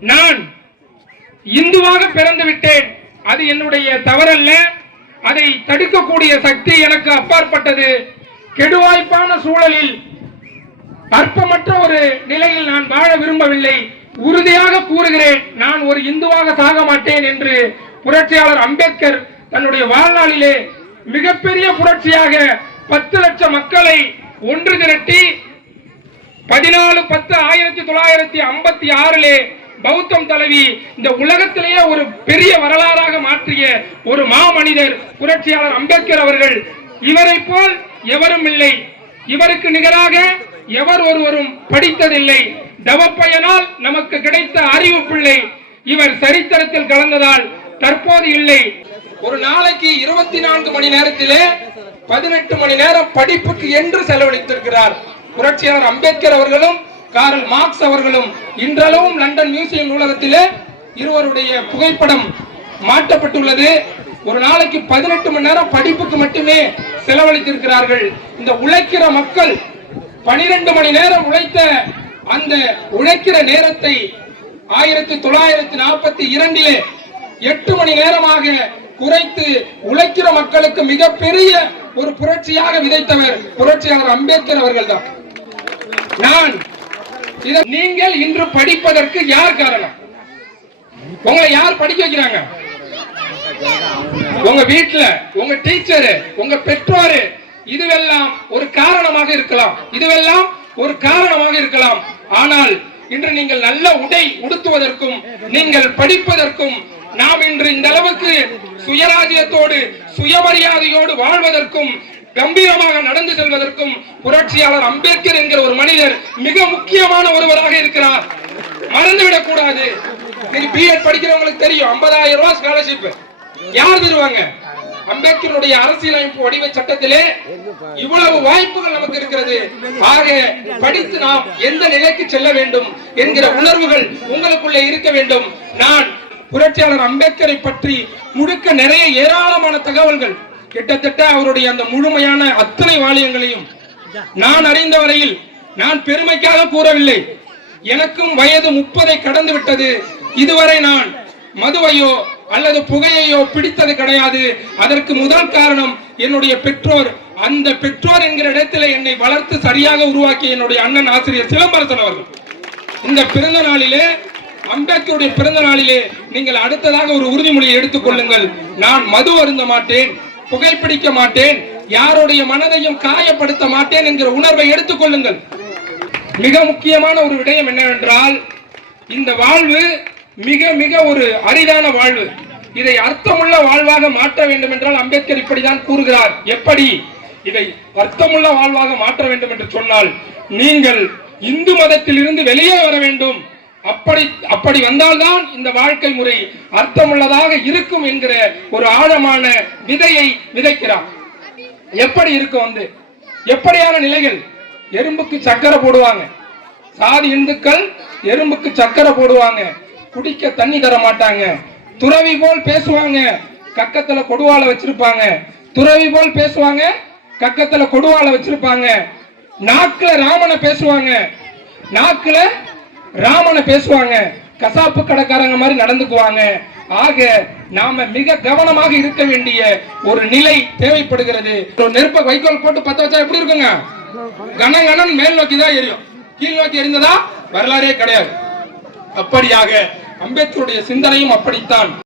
நான் இந்துவாக பிறந்து விட்டேன். அது என்னுடைய தவறல்ல. அதை தடுக்கக்கூடிய சக்தி எனக்கு அப்பாற்பட்டது. கெடுவாய்ப்பான சூழலில் அற்பமற்ற ஒரு நிலையில் நான் வாழ விரும்பவில்லை. உறுதியாக கூறுகிறேன் நான் ஒரு இந்துவாக சாக மாட்டேன் என்று புரட்சியாளர் அம்பேத்கர் தன்னுடைய வாழ்நாளிலே மிகப்பெரிய புரட்சியாக பத்து லட்சம் மக்களை ஒன்று திரட்டி பதினாலு பத்து ஆயிரத்தி தொள்ளாயிரத்தி ஐம்பத்தி ஆறிலே பௌத்தம் தலைவி இந்த உலகத்திலேயே ஒரு பெரிய வரலாறாக மாற்றிய ஒரு மாமனிதர் புரட்சியாளர் அம்பேத்கர் அவர்கள். இவரை போல் எவரும் இல்லை. இவருக்கு நிகராக எவர் ஒருவரும் படித்ததில்லை. தவப்பயனால் நமக்கு கிடைத்த அறிவு பிள்ளை இவர் சரித்திரத்தில் கலந்ததால் தற்போது இல்லை. ஒரு நாளைக்கு இருபத்தி நான்கு மணி நேரத்திலே பதினெட்டு மணி நேரம் படிப்புக்கு என்று செலவழித்திருக்கிறார் புரட்சியாளர் அம்பேத்கர் அவர்களும் காரல் மார்க்ஸ் அவர்களும் இன்றளவும் லண்டன் மியூசியம் நூலகத்திலே இருவருடைய புகைப்படம் மாட்டப்பட்டுள்ளது ஒரு நாளைக்கு பதினெட்டு மணி நேரம் படிப்புக்கு மட்டுமே செலவழித்திருக்கிறார்கள். இந்த உழைக்கிற மக்கள் பனிரெண்டு மணி நேரம் உழைத்த அந்த உழைக்கிற நேரத்தை ஆயிரத்தி தொள்ளாயிரத்தி நாற்பத்தி இரண்டிலே எட்டு மணி நேரமாக குறைத்து உழைக்கிற மக்களுக்கு மிகப்பெரிய ஒரு புரட்சியாக விதைத்தவர் புரட்சியாளர் அம்பேத்கர் அவர்கள் தான் நான் இத நீங்கள் இன்று படிப்பதற்கு யார் காரணம்? உங்களை யார் படிக்க வைக்கிறாங்க? உங்க வீட்டுல உங்க டீச்சரு உங்க பெற்றோரு இதுவெல்லாம் ஒரு காரணமாக இருக்கலாம். இதுவெல்லாம் ஒரு காரணமாக இருக்கலாம். ஆனால் இன்று நீங்கள் நல்ல உடை உடுத்துவதற்கும் நீங்கள் படிப்பதற்கும் நாம் இன்று இந்த அளவுக்கு சுயராஜ்யத்தோடு சுயமரியாதையோடு வாழ்வதற்கும் கம்பீரமாக நடந்து இருக்கும் புரட்சியாளர் அம்பேத்கர் என்கிற ஒரு மனிதர் மிக முக்கியமான ஒருவராக இருக்கிறார். மறந்துவிடக் கூடாது. நீங்க பிஎட் படிக்கிறவங்களுக்கு தெரியும். 50000 ரூபாய் ஸ்காலர்ஷிப் யார் தருவாங்க? அம்பேத்கருடைய அரசியலமைப்பு வடிவ சட்டத்திலே இவ்வளவு வாய்ப்புகள் நமக்கு இருக்கிறது. ஆக படித்து நாம் எந்த நிலைக்கு செல்ல வேண்டும் என்கிற உணர்வுகள் உங்களுக்குள்ளே இருக்க வேண்டும். நான் புரட்சியாளர் அம்பேத்கரை பற்றி முழுக்க நிறைய ஏராளமான தகவல்கள் கிட்டத்தட்ட அவருடைய அந்த முழுமையான அத்தனை வாலியங்களையும் நான் அறிந்த வரையில் நான் பெருமைக்காக கூறவில்லை. எனக்கும் வயது முப்பதை கடந்து விட்டது. இதுவரை நான் மதுவையோ அல்லது புகையையோ பிடித்தது கிடையாது. அதற்கு முதல் காரணம் என்னுடைய பெற்றோர். அந்த பெற்றோர் என்கிற இடத்திலே என்னை வளர்த்து சரியாக உருவாக்கிய என்னுடைய அண்ணன் ஆசிரியர் சிலம்பரசன் அவர்கள். இந்த பிறந்த நாளிலே அம்பேத்கருடைய பிறந்த நாளிலே நீங்கள் அடுத்ததாக ஒரு உறுதிமொழியை எடுத்துக் கொள்ளுங்கள். நான் மது அருந்த மாட்டேன். புகைப்பிடிக்க மாட்டேன். யாருடைய மனதையும் காயப்படுத்த மாட்டேன் என்கிற உணர்வை எடுத்துக் கொள்ளுங்கள். மிக முக்கியமான ஒரு விடயம் என்னவென்றால் இந்த வாழ்வு மிக மிக ஒரு அரிதான வாழ்வு. இதை அர்த்தமுள்ள வாழ்வாக மாற்ற வேண்டும் என்றால் அம்பேத்கர் இப்படிதான் கூறுகிறார். எப்படி? இதை அர்த்தமுள்ள வாழ்வாக மாற்ற வேண்டும் என்று சொன்னால் நீங்கள் இந்து மதத்தில் இருந்து வெளியே வர வேண்டும். அப்படி அப்படி வந்தால்தான் இந்த வாழ்க்கை முறை அர்த்தமுள்ளதாக இருக்கும் என்கிற ஒரு ஆழமான விதையை விதைக்கிறார். எப்படி இருக்கும் வந்து? எப்படியான நிலைகள்? எறும்புக்கு சக்கரை போடுவாங்க. சாதி இந்துக்கள் எறும்புக்கு சக்கரை போடுவாங்க. குடிக்க தண்ணி தர மாட்டாங்க. துறவி போல் பேசுவாங்க. கக்கத்துல கொடுவால வச்சிருப்பாங்க. துறவி போல் பேசுவாங்க. கக்கத்துல கொடுவால வச்சிருப்பாங்க. நாக்குல ராமனை பேசுவாங்க. நாக்குல ராமனை பேசுவாங்க கசாப்பு கடைக்காரங்க மாதிரி நடந்துக்குவாங்க. ஆக நாம மிக கவனமாக இருக்க வேண்டிய ஒரு நிலை தேவைப்படுகிறது. நெருப்ப வைக்கோல் போட்டு பத்த வச்சா எப்படி இருக்குங்க? கன கணன் மேல் நோக்கி தான் எரியும். கீழ் நோக்கி எரிந்ததா? வரலாறே கிடையாது. அப்படியாக அம்பேத்கருடைய சிந்தனையும் அப்படித்தான்.